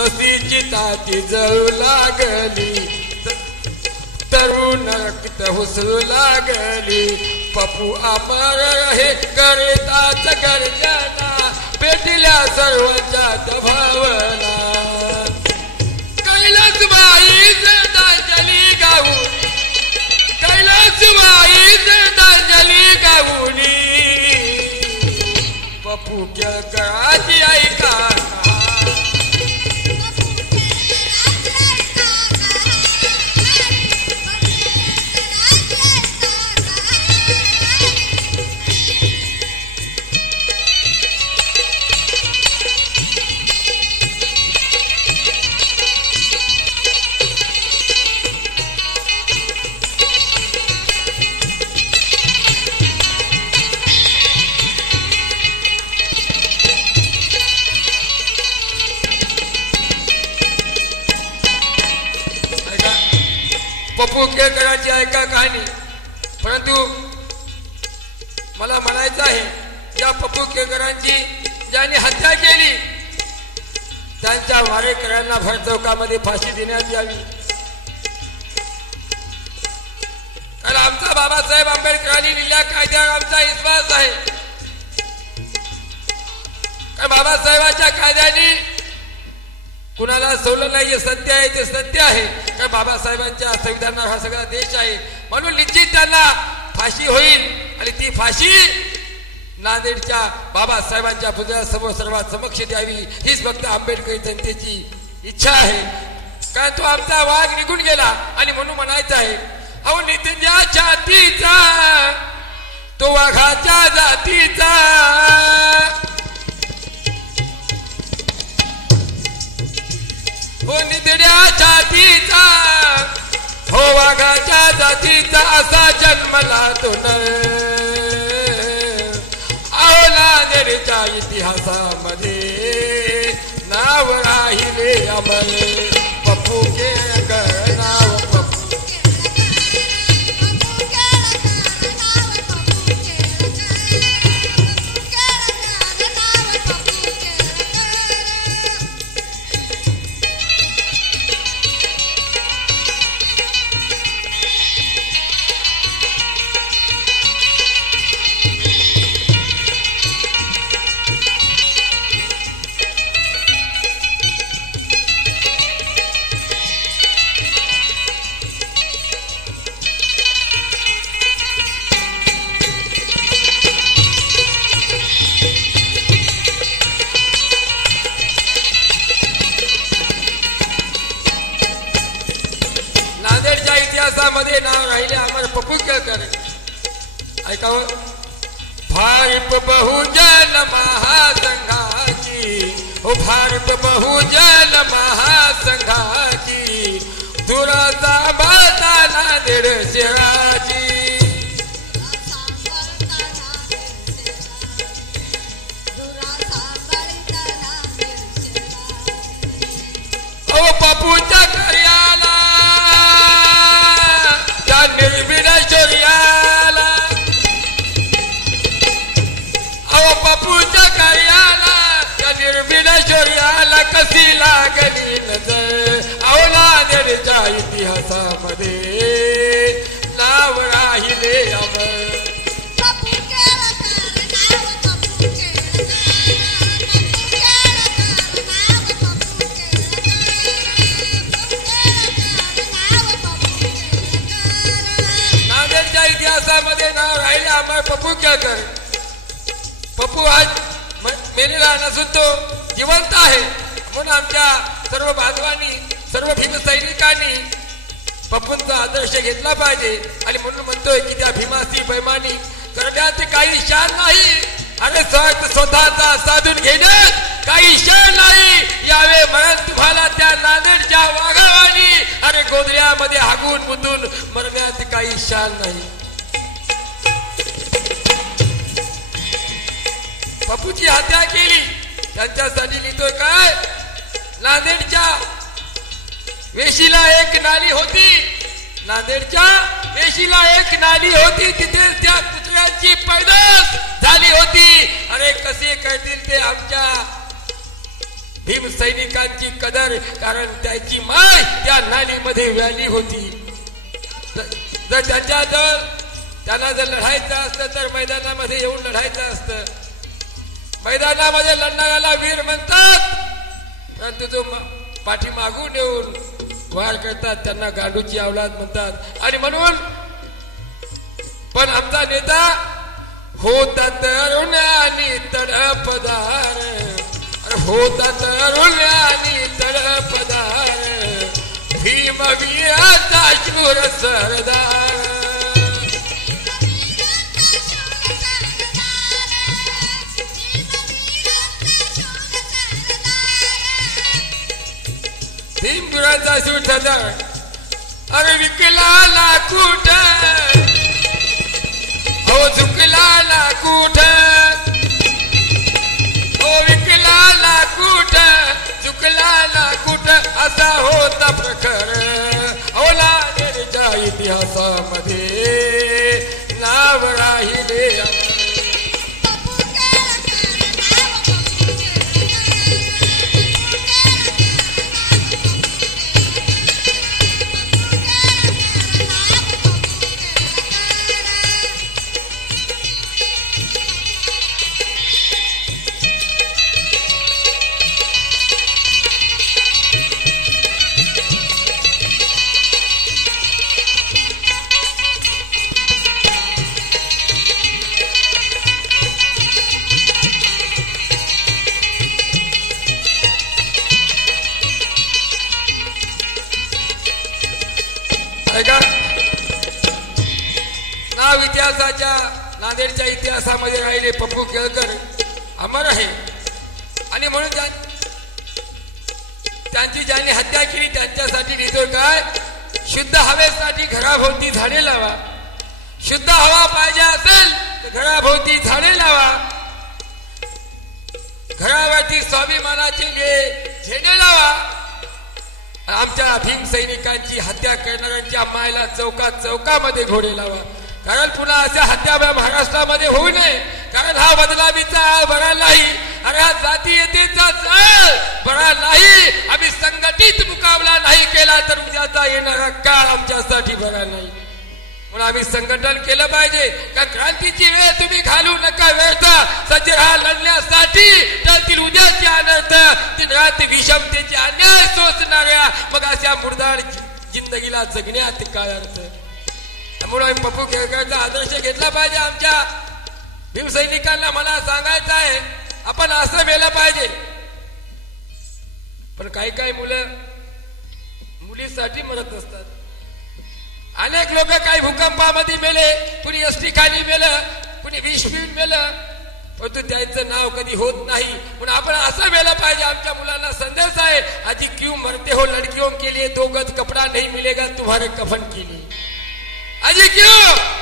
तशी चिताची जळू लागली तरुण रक्त हुसरू लागली पप्पू अमर रहे गणिताच गर्जना पेटल्या सर्वांच्या भावना कैलासबाई श्रद्धांजली गाऊन कैलासबाई श्रद्धांजली गाऊनी पप्पू केळकराची ऐका पप्पू केळकरांची ऐका कहाणी. परंतु मला म्हणायचं आहे या पप्पू केळकरांची ज्यांनी हत्या केली त्यांच्या मारेकऱ्यांना भर चौकामध्ये फाशी देण्यात यावी. कारण आमचा बाबासाहेब आंबेडकरांनी लिहिलेल्या कायद्यावर आमचा विश्वास आहे. कारण बाबासाहेबांच्या कायद्याने कुणाला सवलं नाही, सत्य आहे ते सत्य आहे. कारण बाबासाहेबांच्या संविधानावर हा सगळा देश आहे. म्हणून निश्चित त्यांना फाशी होईल आणि ती फाशी नांदेडच्या बाबासाहेबांच्या पुतळ्यासमोर सर्वात समक्ष द्यावी हीच फक्त आंबेडकरी जनतेची इच्छा आहे. कारण तो आमचा वाघ निघून गेला आणि म्हणून म्हणायचं आहे अहो नित्या छातीचा तो वाघाच्या जातीचा हो निधड्या छातीचा हो वाघाच्या जातीचा असा जन्मला तो अहो नांदेडच्या इतिहासामध्ये नाव राहिले अमर पप्पू केळकर नाव मध्ये नाव राहिले अमर पप्पू केळकर. ऐकावं भारिप बहुजन महासंघाची हो भारिप बहुजन महासंघाची दुराचा बाता नांदेड शहराची ओ पप्पूच्या कार्याला निर्विनाशोर्याला अहो पप्पूच्या कार्याला त्या निर्विनाशोर्याला कशी लागली नजर अहो नांदेडच्या इतिहासामध्ये नाव राहिले अमर इतिहासामध्ये नाव राहिले अमर पप्पू केळकर. पप्पू आज मेलेला नसून तो जिवंत आहे. म्हणून आमच्या सर्व बांधवांनी सर्व भीमसैनिकांनी पप्पूंचा आदर्श घेतला पाहिजे आणि म्हणून म्हणतोय की त्या भीमाची बैमानी करण्यात काही शान नाही आणि स्वतःचा साधून घेण्यात काही शान नाही. यावे मरण तुम्हाला त्या नांदेडच्या वाघावानी आणि गोंधळ्यामध्ये हागून मुतून मरण्यात काही शान नाही. पप्पूची हत्या केली त्यांच्यासाठी लिहितोय काय नांदेडच्या वेशीला एक नाली होती नांदेडच्या वेशीला एक नाली होती तिथे त्या पुतळ्यांची पैदास झाली होती. अरे कसे करतील ते आमच्या भीम सैनिकांची कदर होणार, कारण त्याची माय त्या नालीमध्ये व्याली होती. जर त्यांच्याजवळ त्यांना जर लढायचं असतं तर मैदानामध्ये येऊन लढायचं असतं. मैदानामध्ये लढणाऱ्याला वीर म्हणतात, परंतु जो पाठीमागून येऊन वार करतात त्यांना गांडूची अवलाद म्हणतात. आणि म्हणून पण आमचा नेता होता तरुण आणि तडफदार, होता तरुण आणि तडफदार, भीमवीराचा शूर सरदार. भीमवीराचा शूर सरदार. अरे विकलाला कुठ, ओ झुकलाला कुठ, ओ विकलाला कुठ, झुकलाला कुठ, असा होता प्रखर. ओलांडच्या इतिहासामध्ये नाव राहिले. नाव इतिहासाच्या, नांदेडच्या इतिहासामध्ये राहिले पप्पू केळकर अमर आहे. आणि म्हणून त्यांची ज्यांनी हत्या केली त्यांच्यासाठी लिहितो काय, शुद्ध हवेसाठी घराभोवती झाडे लावा. शुद्ध हवा पाहिजे असेल तर घराभोवती झाडे लावा. घरावरती स्वाभिमानाचे झेंडे लावा. आमच्या भीम सैनिकांची हत्या करणाऱ्यांच्या मायला चौकात चौकामध्ये घोडे लावा. कारण पुन्हा अशा हत्या महाराष्ट्रामध्ये होऊ नये. कारण हा बदलावीचा बरा नाही, अरे हा जातीयतेचा बरा नाही. आम्ही संघटित मुकाबला नाही केला तर उद्याचा येणारा काळ आमच्यासाठी बरा नाही. म्हणून आम्ही संघटन केलं पाहिजे. का क्रांतीची वेळ तुम्ही घालू नका व्यर्थ. सज्ज राहा लढण्यासाठी, तर उद्याचे अनर्थ, दिन रात विषमतेचे अन्याय सोसणाऱ्या मग अशा मुरदार जिंदगीला जगण्यात काय अर्थ. म्हणून आम्ही पप्पू केळकरचा आदर्श घेतला पाहिजे. आमच्या भीमसैनिकांना मला सांगायचं आहे, आपण असं मेलं पाहिजे. पण काही काही मुलं मुलीसाठी मरत असतात. अनेक लोक काही भूकंपामध्ये मेले, कुणी एसटी खाली मेलं, कुणी विष पिऊन मेलं, परंतु त्याचं नाव कधी होत नाही. म्हणून आपण असं मेलं पाहिजे. आमच्या मुलांना संदेश आहे, आजी क्यों मरते हो लड़कियों के लिए, 2 गज कपड़ा नहीं मिलेगा तुम्हारे कफन के लिए. अजी क्यों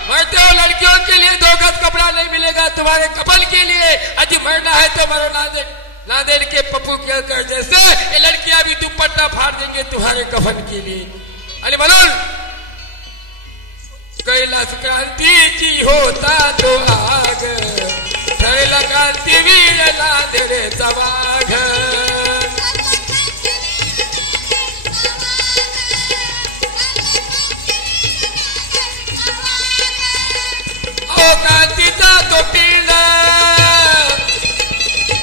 मरते हो लड़कियों के लिए, 2 गज कपड़ा नहीं मिलेगा तुम्हारे कफन के लिए. अजी मरना है तो मरो नांदेड़ के पप्पू केळकर जैसे, ये लड़कियां भी दुपट्टा फाड़ देंगे तुम्हारे कफन के लिए. आणि म्हणून कैलास क्रांतीची होता तो आग, ठरला क्रांतीवीर नांदेडचा वाघ. ओ क्रांतीचा तो पिंड,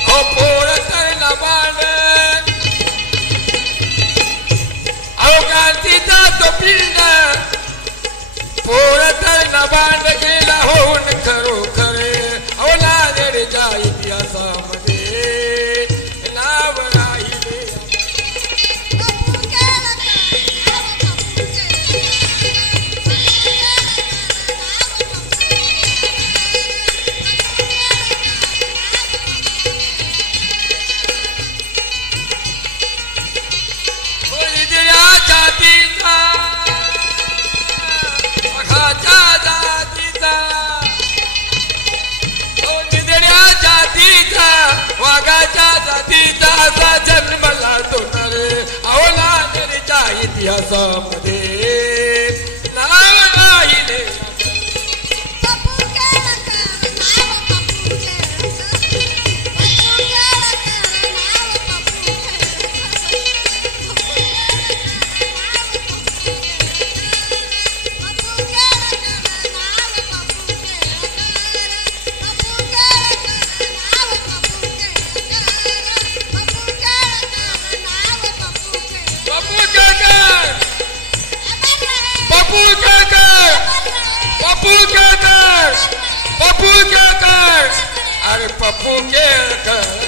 ओ पोळ करणा बाण, ओ क्रांतीचा तो पिंड, पोळ करणा बाण गेला होऊन खरोखर. ओ नांदेडच्या इतिहासामध्ये नाव राहिले. जातीचा, जातीचा, जातीचा, वाघाच्या जातीचा असा जन्मला तो नर. अहो नांदेडच्या इतिहासामध्ये नाव राहिले. कर